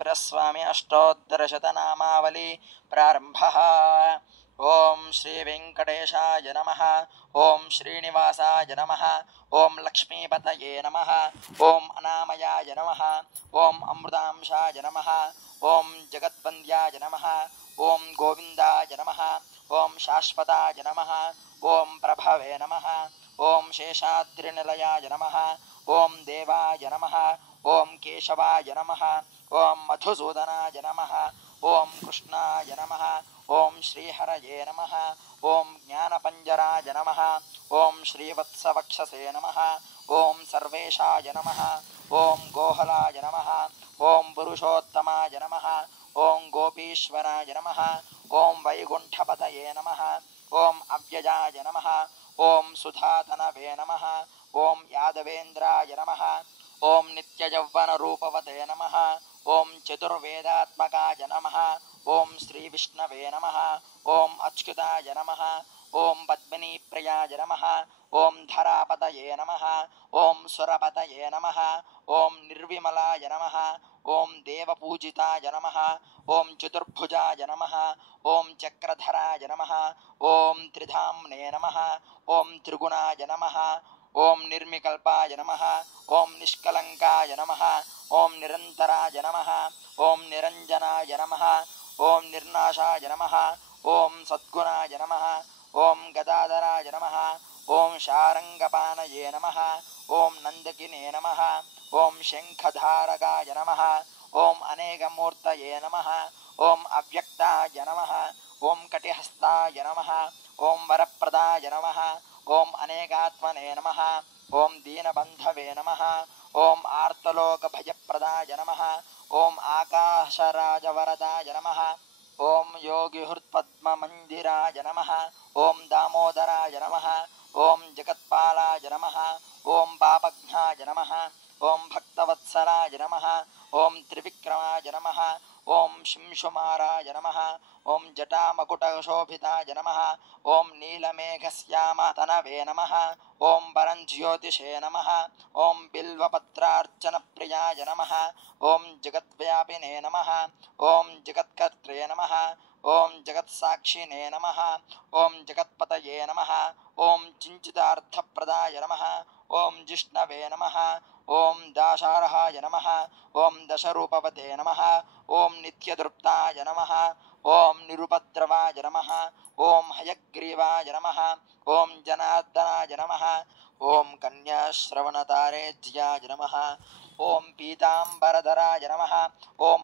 प्रस्वामी अष्टोत्तरशतनामावली प्रारंभः। ओम श्री वेंकटेशाय नमः। ओम श्रीनिवासाय नमः। ओम लक्ष्मीपतये नमः। ओम अनामयाय नमः। ओम अमृतांशाय नमः। ओम जगद्वन्द्याय नमः। ओम गोविन्दाय नमः। ओम शाश्वताय नमः। ओम प्रभवे नमः। ओम शेषाद्रिनिलयाय नमः। ओम देवाय नमः। ओम केशवाय नमः। ओम मधुसूदनाय नमः। ओम कृष्णाय नमः। ओम श्रीहरये नमः। ओम ज्ञानपञ्जराय नमः। ओम श्रीवत्सवक्षसे नमः। ओम सर्वेशाय नमः। ओम गोहलाय नमः। ओम पुरुषोत्तमाय नमः। ओम गोपीश्वराय नमः। ओम वैकुण्ठपतये नमः। ओम अव्ययाय नमः। ओम सुधातनवे नमः। ओम यादवेन्द्राय नमः। ओम नित्ययौवनरूपवते नमः। ओम चतुर्वेदात्मकाय नमः। ओम श्रीविष्णवे नमः। ओम अच्युताय नमः। ओम पद्मिनीप्रियाय नमः। ओम धरापतये नमः। ओम सुरपतये नमः। ओम निर्विमलाय नमः। ओम देवपूजिताय नमः। ओम चतुर्भुजाय नमः। ओम चक्रधराय नमः। ओम त्रिधाम्ने नमः। ओम त्रिगुणाय नमः। ओम निर्विकल्पाय नमः। ओम निष्कलंकाय नमः। ओम निरंतराय नमः। ओम निरंजनाय नमः। ओम निर्नाशाय नमः। ओम सद्गुणाय नमः। ओम गदाधराय नमः। ओम शारंगपाणये नमः। ओम नंदकिने नमः। ओम शंखधारकाय नमः। ओम अनेकमूर्तये नमः। ओम अव्यक्ताय नमः। ओम कटिहस्ताय नमः। ओम वरप्रदाय नमः। ओम अनेकात्मने नमः। ओम दीनबन्धवे नमः। ओम आर्तलोकभयप्रदाय नमः। ओम आकाशराजवरदाय नमः। ओम योगिहृत्पद्ममन्दिराय नमः। ओम दामोदराय नमः। ओम जगत्पालाय नमः। ओम पापघ्नाय नमः। ओम भक्तवत्सलाय नमः। ओम त्रिविक्रमाय नमः। ओम शिंशुमाराय नमः। ओम जटामकुटशोभिताय नमः। ओम नीलमेघश्यामतनवे नमः। ओम परञ्ज्योतिषे नमः। ओम बिल्वपत्रार्चनप्रियाय नमः। ओम जगद्व्यापिने नमः। ओम जगत्कर्त्रे नमः। ओम जगत्साक्षिणे नमः। ओम जगत्पतये नमः। ओम चिञ्चितार्थप्रदाय नमः। ओम जिष्णवे नमः। ओम दाशार्हाय नमः। ओम दशरूपवते नमः। ओम नित्यतृप्ताय नमः। ओम निरुपद्रवाय नमः। ओम हयग्रीवाय नमः। ओम जनार्दनाय नमः। ओम कन्याश्रवणतारेज्याय नमः। ओम पीताम्बरधराय नमः। ओम